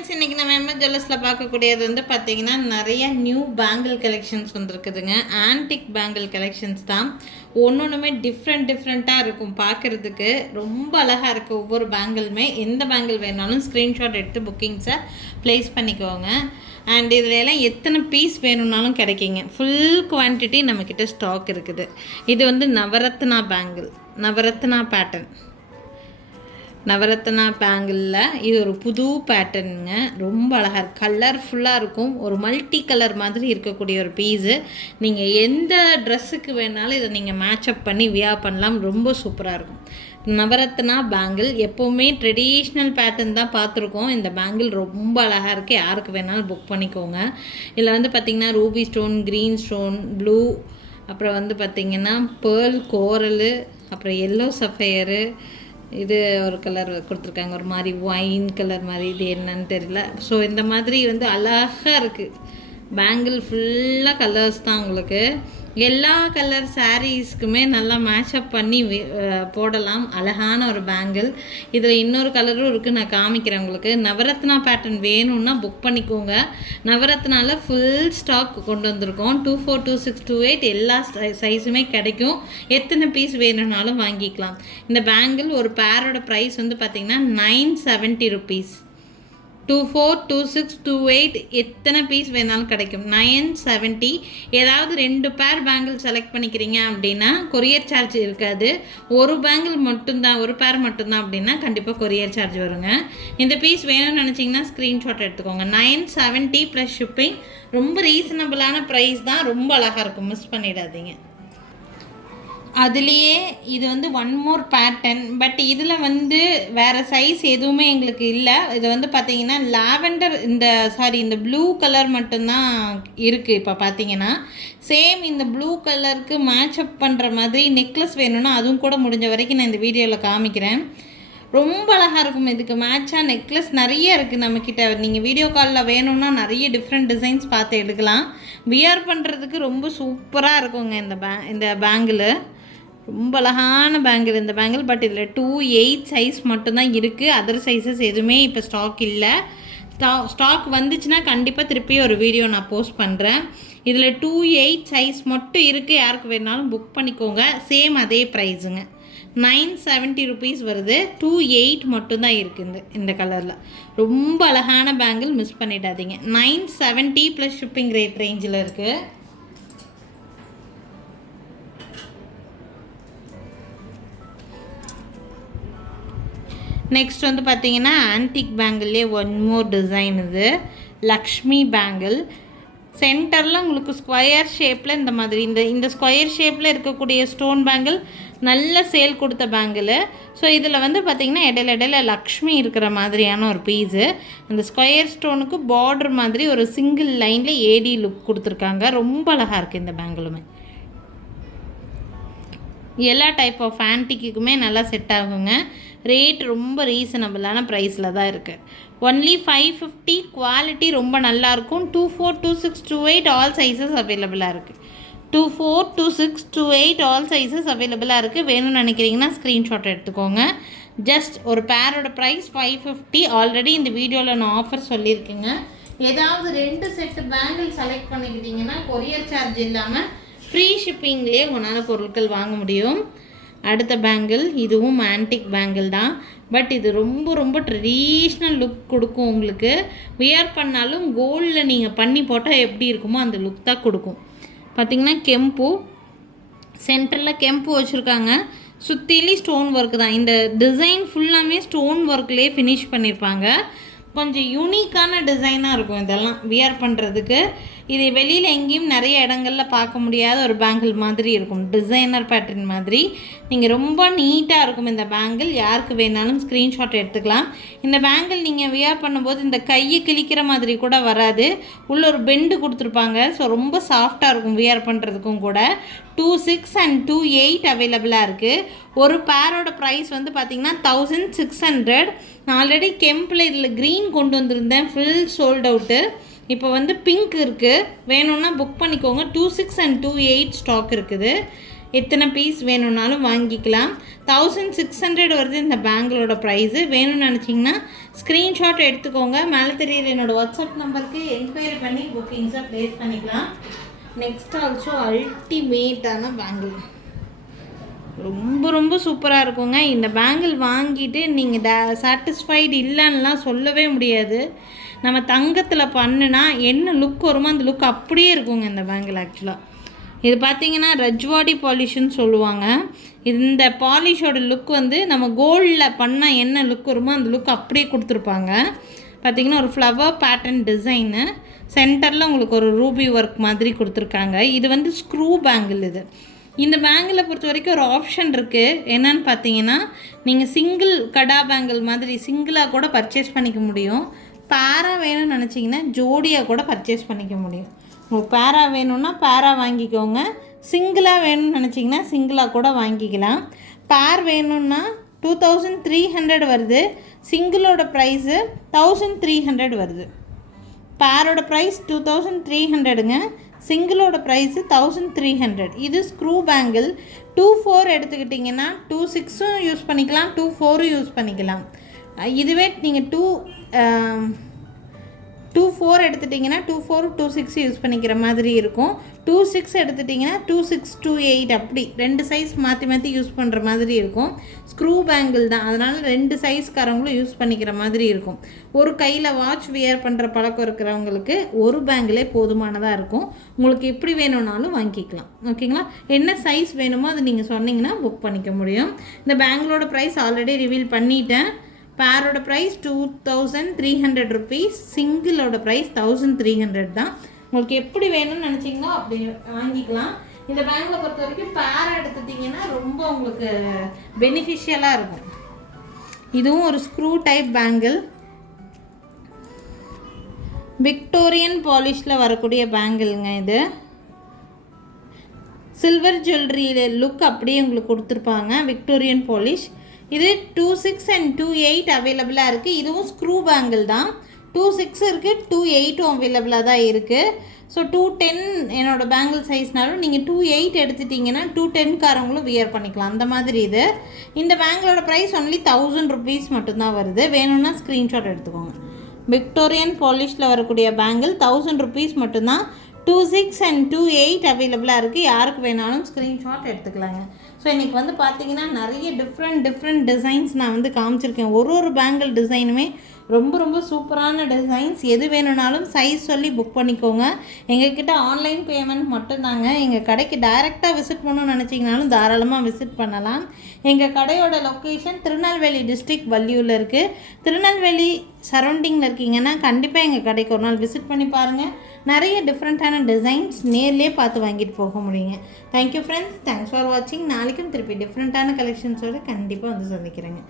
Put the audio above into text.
Friends, இன்றைக்கி நம்ம MS ஜுவல்லர்ஸில் பார்க்கக்கூடியது வந்து பார்த்திங்கன்னா நிறைய நியூ பேங்கிள் கலெக்ஷன்ஸ் வந்துருக்குதுங்க. ஆன்டிக் பேங்கிள் கலெக்ஷன்ஸ் தான். ஒன்றுமே டிஃப்ரெண்ட்டாக இருக்கும். பார்க்குறதுக்கு ரொம்ப அழகாக இருக்குது. ஒவ்வொரு பேங்கிளுமே எந்த பேங்கிள் வேணாலும் ஸ்க்ரீன்ஷாட் எடுத்து புக்கிங்ஸை ப்ளேஸ் பண்ணிக்கோங்க. அண்ட் இதில் எல்லாம் எத்தனை பீஸ் வேணும்னாலும் கிடைக்கிங்க. ஃபுல் குவான்டிட்டி நம்மக்கிட்ட ஸ்டாக் இருக்குது. இது வந்து நவரத்னா பேங்கிள், நவரத்னா பேட்டர்ன், நவரத்னா பேங்கிளில் இது ஒரு புது பேட்டர்னுங்க. ரொம்ப அழகாக கலர்ஃபுல்லாக இருக்கும். ஒரு மல்டி கலர் மாதிரி இருக்கக்கூடிய ஒரு பீஸு. நீங்கள் எந்த ட்ரெஸ்ஸுக்கு வேணாலும் இதை நீங்கள் மேட்சப் பண்ணி வியர் பண்ணலாம். ரொம்ப சூப்பராக இருக்கும். நவரத்னா பேங்கிள் எப்போவுமே ட்ரெடிஷ்னல் பேட்டர்ன் தான் பார்த்துருக்கோம். இந்த பேங்கிள் ரொம்ப அழகாக இருக்குது. யாருக்கு வேணாலும் புக் பண்ணிக்கோங்க. இதில் வந்து பார்த்திங்கன்னா Ruby stone, green stone, blue, அப்புறம் வந்து பார்த்திங்கன்னா பேர்ல் கோரலு, அப்புறம் எல்லோ சஃபயரு, இது ஒரு கலர் கொடுத்துருக்காங்க, ஒரு மாதிரி ஒயின் கலர் மாதிரி. இது என்னன்னு தெரியல. ஸோ இந்த மாதிரி வந்து அழகாக இருக்குது. பேங்கிள் ஃபுல்லாக கலர்ஸ் தான். உங்களுக்கு எல்லா கலர் சாரீஸ்க்குமே நல்லா மேட்சப் பண்ணி போடலாம். அழகான ஒரு பேங்கிள். இதில் இன்னொரு கலரும் இருக்குது, நான் காமிக்கிறேன் உங்களுக்கு. நவரத்னா பேட்டர்ன் வேணும்னா புக் பண்ணிக்கோங்க. நவரத்னாவில் ஃபுல் ஸ்டாக் கொண்டு வந்திருக்கோம். 24, 26, 28 எல்லா சைஸுமே கிடைக்கும். எத்தனை பீஸ் வேணும்னாலும் வாங்கிக்கலாம். இந்த பேங்கிள் ஒரு பேரோட ப்ரைஸ் வந்து பார்த்திங்கன்னா 970 ருபீஸ். 24, 26, 28 எத்தனை பீஸ் வேணாலும் கிடைக்கும். 970. ஏதாவது 2 பேர் பேங்கிள் செலக்ட் பண்ணிக்கிறீங்க அப்படின்னா கொரியர் சார்ஜ் இருக்காது. ஒரு பேங்கிள் மட்டும்தான், ஒரு பேர் மட்டும்தான் அப்படின்னா கண்டிப்பாக கொரியர் சார்ஜ் வருங்க. இந்த பீஸ் வேணும்னு நினச்சிங்கன்னா ஸ்க்ரீன்ஷாட் எடுத்துக்கோங்க. 970 ப்ளஸ் ஷிப்பிங். ரொம்ப ரீசனபிளான ப்ரைஸ் தான். ரொம்ப அழகாக இருக்கும். மிஸ் பண்ணிடாதீங்க. அதுலேயே இது வந்து ஒன் மோர் பேட்டர்ன். பட் இதில் வந்து வேறு சைஸ் எதுவுமே எங்களுக்கு இல்லை. இது வந்து பார்த்திங்கன்னா லாவெண்டர், இந்த ப்ளூ கலர் மட்டும்தான் இருக்குது. இப்போ பார்த்திங்கன்னா சேம் இந்த ப்ளூ கலருக்கு மேட்சப் பண்ணுற மாதிரி நெக்லஸ் வேணும்னா அதுவும் கூட முடிஞ்ச வரைக்கும் நான் இந்த வீடியோவில் காமிக்கிறேன். ரொம்ப அழகாக இருக்கும். இதுக்கு மேட்சாக நெக்லஸ் நிறைய இருக்குது நம்மக்கிட்ட. நீங்கள் வீடியோ காலில் வேணும்னா நிறைய டிஃப்ரெண்ட் டிசைன்ஸ் பார்த்து எடுக்கலாம். வியர் பண்ணுறதுக்கு ரொம்ப சூப்பராக இருக்குங்க இந்த பேங்கிள். ரொம்ப அழகான பேங்கிள் இந்த பேங்கிள். பட் இதில் 28 சைஸ் மட்டும்தான் இருக்குது. அதர் சைஸஸ் எதுவுமே இப்போ ஸ்டாக் இல்லை. ஸ்டாக் வந்துச்சுன்னா கண்டிப்பாக திருப்பி ஒரு வீடியோ நான் போஸ்ட் பண்ணுறேன். இதில் 28 சைஸ் மட்டும் இருக்குது. யாருக்கு வேணாலும் புக் பண்ணிக்கோங்க. சேம் அதே ப்ரைஸுங்க. 970 ருபீஸ் வருது. 28 மட்டும்தான் இருக்குது இந்த கலரில். ரொம்ப அழகான பேங்கிள். மிஸ் பண்ணிடாதீங்க. 970 ப்ளஸ் ஷிப்பிங் ரேட் ரேஞ்சில் இருக்குது. நெக்ஸ்ட் வந்து பார்த்திங்கன்னா ஆன்டிக் பேங்கிள்லேயே ஒன் மோர் டிசைன். இது லக்ஷ்மி பேங்கிள். சென்டரில் உங்களுக்கு ஸ்கொயர் ஷேப்பில் இந்த மாதிரி இந்த ஸ்கொயர் ஷேப்பில் இருக்கக்கூடிய ஸ்டோன் பேங்கிள் நல்ல சேல் கொடுத்த பேங்கிள். ஸோ இதில் வந்து பார்த்திங்கன்னா இடையில லக்ஷ்மி இருக்கிற மாதிரியான ஒரு பீஸு. அந்த ஸ்கொயர் ஸ்டோனுக்கு பார்டர் மாதிரி ஒரு சிங்கிள் லைனில் ஏடி லுக் கொடுத்துருக்காங்க. ரொம்ப அழகாக இருக்குது இந்த பேங்கிளுமே. எல்லா டைப் ஆஃப் ஆன்டிக்குமே நல்லா செட் ஆகுங்க. ரேட் ரொம்ப ரீசனபிளான ப்ரைஸில் தான் இருக்குது. ஒன்லி 550. குவாலிட்டி ரொம்ப நல்லாயிருக்கும். 24, 26, 28 ஆல் சைஸஸ் அவைலபிளாக இருக்குது. 24, 26, 28 ஆல் சைஸஸ் அவைலபிளாக இருக்குது. வேணும்னு நினைக்கிறீங்கன்னா ஸ்க்ரீன்ஷாட் எடுத்துக்கோங்க. ஜஸ்ட் ஒரு பேரோட ப்ரைஸ் 550. ஆல்ரெடி இந்த வீடியோவில் நான் ஆஃபர் சொல்லியிருக்கேங்க. ஏதாவது 2 செட்டு பேங்கிள் செலக்ட் பண்ணிக்கிட்டிங்கன்னா கொரியர் சார்ஜ் இல்லாமல் ஃப்ரீ ஷிப்பிங்லேயே உங்களால் பொருட்கள் வாங்க முடியும். அடுத்த பேங்கிள் இதுவும் ஆன்டிக் பேங்கிள் தான். பட் இது ரொம்ப ட்ரெடிஷ்னல் லுக் கொடுக்கும். உங்களுக்கு வியர் பண்ணாலும் கோல்டில் நீங்கள் பண்ணி போட்டால் எப்படி இருக்குமோ அந்த லுக் தான் கொடுக்கும். பார்த்திங்கன்னா கெம்பு சென்டரில் கெம்பு வச்சுருக்காங்க. சுற்றிலே ஸ்டோன் ஒர்க்கு தான். இந்த டிசைன் ஃபுல்லாமே ஸ்டோன் ஒர்க்லேயே ஃபினிஷ் பண்ணியிருப்பாங்க. கொஞ்சம் யூனிக்கான டிசைனாக இருக்கும் இதெல்லாம் வியர் பண்ணுறதுக்கு. இது வெளியில் எங்கேயும் நிறைய இடங்களில் பார்க்க முடியாத ஒரு பேங்கிள் மாதிரி இருக்கும். டிசைனர் பேட்டர்ன் மாதிரி. நீங்கள் ரொம்ப நீட்டாக இருக்கும் இந்த பேங்கிள். யாருக்கு வேணாலும் ஸ்க்ரீன்ஷாட் எடுத்துக்கலாம். இந்த பேங்கிள் நீங்கள் வியர் பண்ணும்போது இந்த கையை கிழிக்கிற மாதிரி கூட வராது. உள்ள ஒரு பெண்டு கொடுத்துருப்பாங்க. ஸோ ரொம்ப சாஃப்டாக இருக்கும் வியர் பண்ணுறதுக்கும் கூட. 26 and 28 அவைலபிளாக இருக்குது. ஒரு பேரோட ப்ரைஸ் வந்து பார்த்திங்கன்னா 1600. நான் ஆல்ரெடி கெம்பில் இதில் க்ரீன் கொண்டு வந்திருந்தேன். Full sold out. இப்போ வந்து பிங்க் இருக்குது. வேணும்னா புக் பண்ணிக்கோங்க. 26 and 28 ஸ்டாக் இருக்குது. எத்தனை பீஸ் வேணும்னாலும் வாங்கிக்கலாம். 1600 வருது இந்த பேங்கிளோட ப்ரைஸு. வேணும்னு நினச்சிங்கன்னா ஸ்க்ரீன்ஷாட் எடுத்துக்கோங்க. மேலே தெரியுற என்னோடய வாட்ஸ்அப் நம்பருக்கு என்கொயரி பண்ணி புக்கிங்ஸை ப்ளேஸ் பண்ணிக்கலாம். நெக்ஸ்ட் ஆல்சோ அல்டிமேட்டான பேங்கிள், ரொம்ப ரொம்ப சூப்பராக இருக்குங்க. இந்த பேங்கிள் வாங்கிட்டு நீங்கள் சாட்டிஸ்ஃபைடு இல்லைன்னுலாம் சொல்லவே முடியாது. நம்ம தங்கத்தில் பண்ணுனா என்ன லுக் வருமோ அந்த லுக் அப்படியே இருக்குங்க இந்த பேங்கிள். ஆக்சுவலாக இது பார்த்திங்கன்னா ரஜ்வாடி பாலிஷ்ன்னு சொல்லுவாங்க. இந்த பாலிஷோட லுக் வந்து நம்ம கோல்டில் பண்ணால் என்ன லுக் வருமோ அந்த லுக் அப்படியே கொடுத்துருப்பாங்க. பார்த்திங்கன்னா ஒரு ஃப்ளவர் பேட்டர்ன் டிசைனு, சென்டரில் உங்களுக்கு ஒரு ரூபி ஒர்க் மாதிரி கொடுத்துருக்காங்க. இது வந்து ஸ்க்ரூ பேங்கிள். இது இந்த பேங்கிளை பொறுத்த வரைக்கும் ஒரு ஆப்ஷன் இருக்குது. என்னன்னு பார்த்தீங்கன்னா நீங்கள் சிங்கிள் கடா பேங்கிள் மாதிரி சிங்கிளாக கூட பர்ச்சேஸ் பண்ணிக்க முடியும். பேரா வேணும்னு நினச்சிங்கன்னா ஜோடியாக கூட பர்ச்சேஸ் பண்ணிக்க முடியும். உங்களுக்கு பேரா வேணும்னா பேரா வாங்கிக்கோங்க. சிங்கிளாக வேணும்னு நினச்சிங்கன்னா சிங்கிளாக கூட வாங்கிக்கலாம். பேர் வேணும்னா 2300 வருது. சிங்கிளோட ப்ரைஸு 1300 வருது. பேரோட ப்ரைஸ் 2300ங்க. சிங்கிளோட ப்ரைஸு 1300. இது ஸ்க்ரூ பேங்கிள். 24 எடுத்துக்கிட்டிங்கன்னா 26ம் யூஸ் பண்ணிக்கலாம், 24ம் யூஸ் பண்ணிக்கலாம். இதுவே நீங்கள் 24 எடுத்துட்டிங்கன்னா 24, 26 யூஸ் பண்ணிக்கிற மாதிரி இருக்கும். 26 எடுத்துட்டிங்கன்னா 26, 28 அப்படி 2 சைஸ் மாற்றி மாற்றி யூஸ் பண்ணுற மாதிரி இருக்கும். ஸ்க்ரூ பேங்கிள் தான், அதனால் 2 சைஸ்காரங்களும் யூஸ் பண்ணிக்கிற மாதிரி இருக்கும். ஒரு கையில் வாட்ச் வியர் பண்ணுற பழக்கம் இருக்கிறவங்களுக்கு ஒரு பேங்கிளே போதுமானதாக இருக்கும். உங்களுக்கு எப்படி வேணும்னாலும் வாங்கிக்கலாம். ஓகேங்களா? என்ன சைஸ் வேணுமோ அது நீங்கள் சொன்னீங்கன்னா புக் பண்ணிக்க முடியும். இந்த பேங்கிளோட ப்ரைஸ் ஆல்ரெடி ரிவீல் பண்ணிட்டேன். பேரோட ப்ரைஸ் 2300 ருபீஸ். சிங்கிளோட ப்ரைஸ் 1300 தான். உங்களுக்கு எப்படி வேணும்னு நினச்சிங்களோ அப்படி வாங்கிக்கலாம். இந்த பேங்கில் பொறுத்த வரைக்கும் பேரை எடுத்துட்டிங்கன்னா ரொம்ப உங்களுக்கு பெனிஃபிஷியலாக இருக்கும். இதுவும் ஒரு ஸ்க்ரூ டைப் பேங்கிள். விக்டோரியன் பாலிஷில் வரக்கூடிய பேங்கிள்ங்க. இது சில்வர் ஜுவல்லரியில் லுக் அப்படியே உங்களுக்கு கொடுத்துருப்பாங்க. Victorian polish. இது 26 and 28 அவைலபிளாக இருக்குது. இதுவும் ஸ்க்ரூ பேங்கிள் தான். 26 இருக்குது, 28ம் அவைலபிளாக தான் இருக்குது. ஸோ 210 என்னோடய பேங்கிள் சைஸ்னாலும் நீங்கள் 28 எடுத்துட்டிங்கன்னா 210காரங்களும் வியர் பண்ணிக்கலாம். அந்த மாதிரி இது. இந்த பேங்கிளோட ப்ரைஸ் ஒன்லி 1000 ருபீஸ் மட்டும்தான் வருது. வேணும்னா ஸ்க்ரீன்ஷாட் எடுத்துக்கோங்க. விக்டோரியன் பாலிஷில் வரக்கூடிய பேங்கிள் 1000 ருபீஸ் மட்டும்தான். 26 and 28 அவைலபிளாக இருக்குது. யாருக்கு வேணாலும் ஸ்க்ரீன்ஷாட் எடுத்துக்கலாங்க. ஸோ இன்றைக்கி வந்து பார்த்திங்கன்னா நிறைய டிஃப்ரெண்ட் டிசைன்ஸ் நான் வந்து காமிச்சிருக்கேன். ஒரு பேங்கிள் டிசைனுமே ரொம்ப ரொம்ப சூப்பரான டிசைன்ஸ். எது வேணும்னாலும் சைஸ் சொல்லி புக் பண்ணிக்கோங்க. எங்ககிட்ட ஆன்லைன் பேமெண்ட் மட்டும்தாங்க. எங்கள் கடைக்கு டைரெக்டாக விசிட் பண்ணணும்னு நினச்சிங்கனாலும் தாராளமாக விசிட் பண்ணலாம். எங்கள் கடையோட லொக்கேஷன் திருநெல்வேலி டிஸ்ட்ரிக்ட் வள்ளியூரில் இருக்குது. திருநெல்வேலி சரௌண்டிங்கில் இருக்கீங்கன்னா கண்டிப்பாக எங்கள் கடைக்கு ஒரு நாள் விசிட் பண்ணி பாருங்கள். நிறைய டிஃப்ரெண்ட்டான டிசைன்ஸ் நேர்லேயே பார்த்து வாங்கிட்டு போக முடியுங்க. தேங்க்யூ ஃப்ரெண்ட்ஸ், தேங்க்ஸ் ஃபார் வாட்சிங். நாளைக்கும் திருப்பி டிஃப்ரெண்ட்டான கலெக்ஷன்ஸோடு கண்டிப்பாக வந்து சந்திக்கிறேங்க.